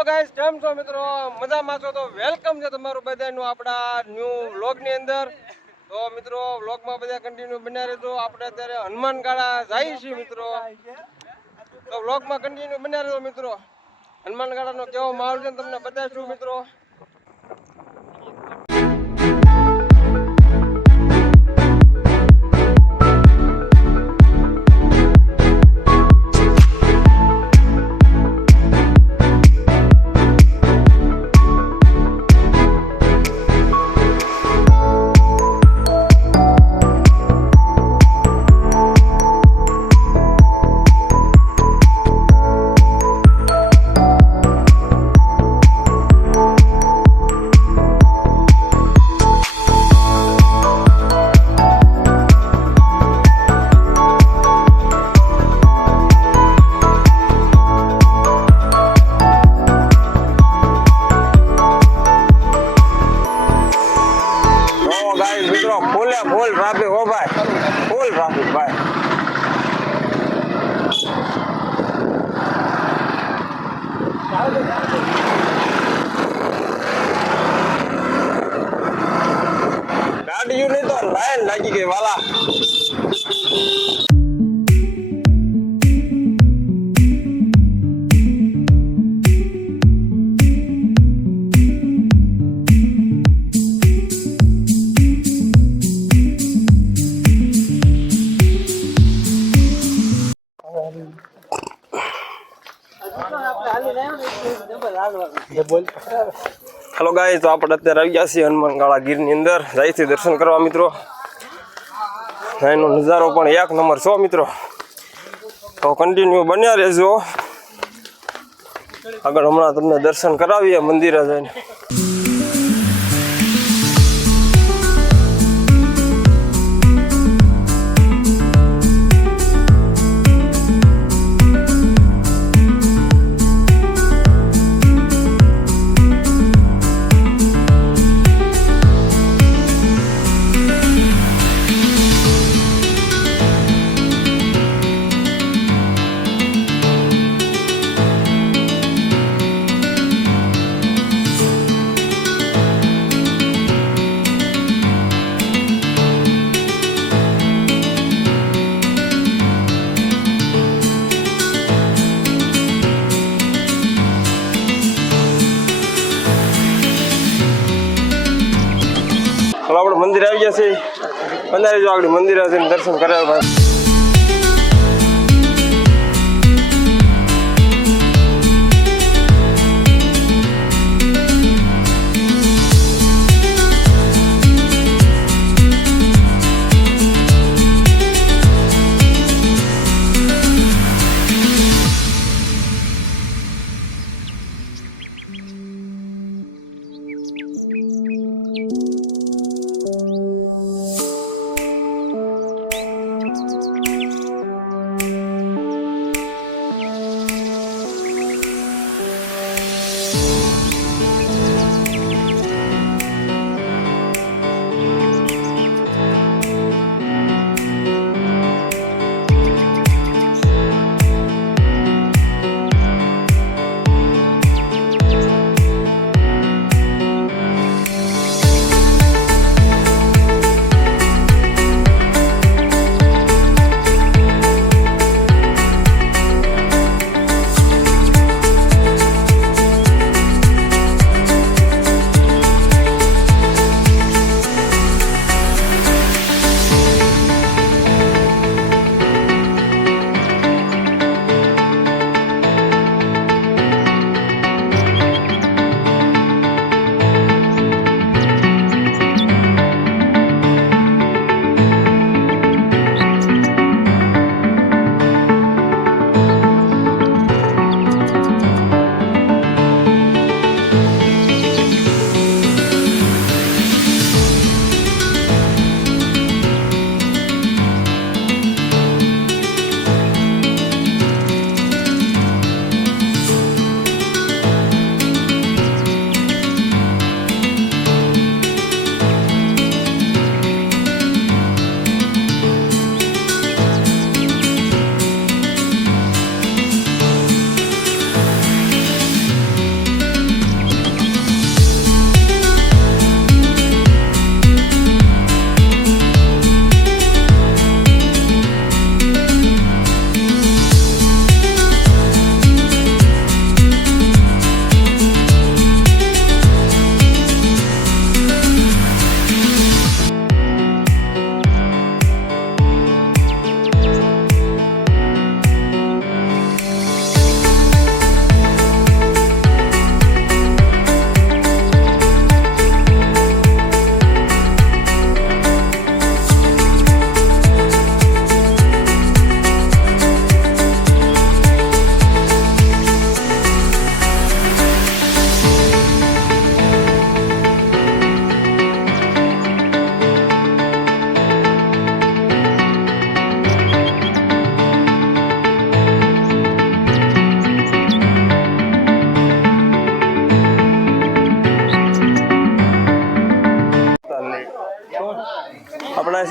Hello guys, કેમ છો મિત્રો? મજામાં છો તો વેલકમ છે તમારું બધાનું આપણા ન્યૂ વ્લોગની અંદર. તો મિત્રો વ્લોગમાં બધા કન્ટિન્યુ બન્યા રહેજો. આપણે અત્યારે હનુમાનગાળા જઈએ છીએ મિત્રો, તો વ્લોગમાં કન્ટિન્યુ બન્યા રહેજો મિત્રો. હનુમાનગાળાનો કેવો માહોલ છે તમને બતાવીશું મિત્રો. ફૂલ ટ્રાફિક હો ભાઈ, ફૂલ ટ્રાફિક ભાઈ. ગાડીઓ નહીં તો લાઈન લાગી ગઈ વાલા. હેલો ગાઈસ, તો આપણે અત્યારે આવી ગયા છીએ હનુમાનગાળા ગીરની અંદર. જઈથી દર્શન કરવા મિત્રો. એનો નજારો પણ એક નંબર છો મિત્રો. તો કન્ટિન્યુ બન્યા રહેજો. આગળ હમણાં તમને દર્શન કરાવીએ મંદિરે જઈને. આપણે મંદિર આવી ગયા છે. પંદર જો આગળ મંદિર દર્શન કરાવ્યા ભાઈ.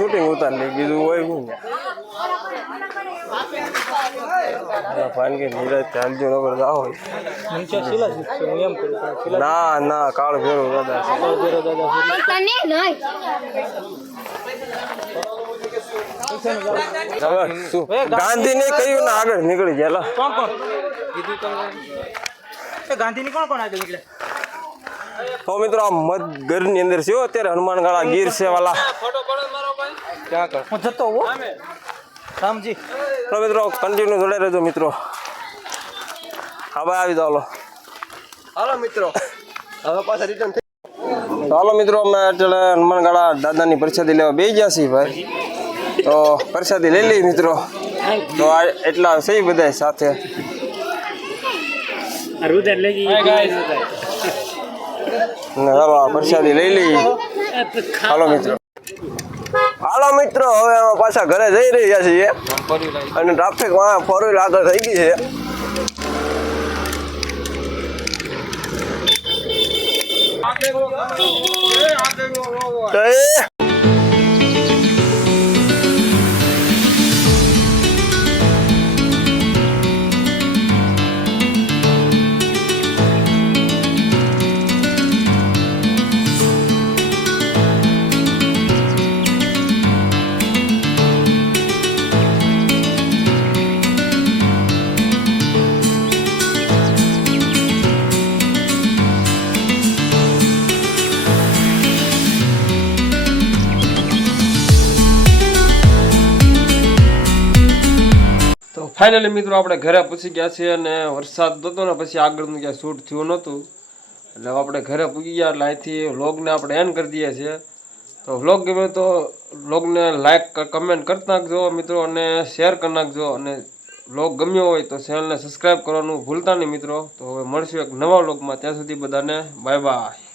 શૂટિંગ ઉતાર લે બીજું હોય શું ફાનગી નીરજ ચાલજો નગર ના હોય ના ના કાળ ભેરો દાદા ગાંધી ને કહ્યું ને આગળ નીકળી ગયા કોણ કોણ ગાંધી ની કોણ કોણ આગળ નીકળે તો મિત્રો આ મત ઘર ની અંદર છે અત્યારે હનુમાનગાળા ગીર છે વાલા ક્યાં કર હું જતો હો રામજી તો મિત્રો કન્ટિન્યુ જોડે રહેજો મિત્રો હા ભાઈ આવી જાવ હાલો મિત્રો હવે પાછા રિટર્ન થઈ હાલો મિત્રો અમે એટલે હનુમાનગાળા દાદાની પ્રસાદી લેવા બે ગયા છીએ ભાઈ તો પ્રસાદી લઈ લઈ મિત્રો તો એટલા સહી બધા સાથે હાલો પ્રસાદી લઈ લઈ હાલો મિત્રો હવે અમે પાછા ઘરે જઈ રહ્યા છીએ અને ટ્રાફિક ફોર વ્હીલ આગળ થઈ ગઈ છે ફાઇનલી મિત્રો આપણે ઘરે પૂછી ગયા છીએ અને વરસાદ હતો ને પછી આગળનું ક્યાં શૂટ થયું નહોતું એટલે આપણે ઘરે પૂગી ગયા એટલે અહીંથી વ્લોગને આપણે એન્ડ કરી દઈએ છીએ તો વ્લોગ ગમે તો વ્લોગને લાઈક કમેન્ટ કરી નાખજો મિત્રો અને શેર કરી નાખજો અને વ્લોગ ગમ્યો હોય તો ચેનલને સબસ્ક્રાઈબ કરવાનું ભૂલતા નહીં મિત્રો તો હવે મળશું એક નવા વ્લોગમાં ત્યાં સુધી બધાને બાય બાય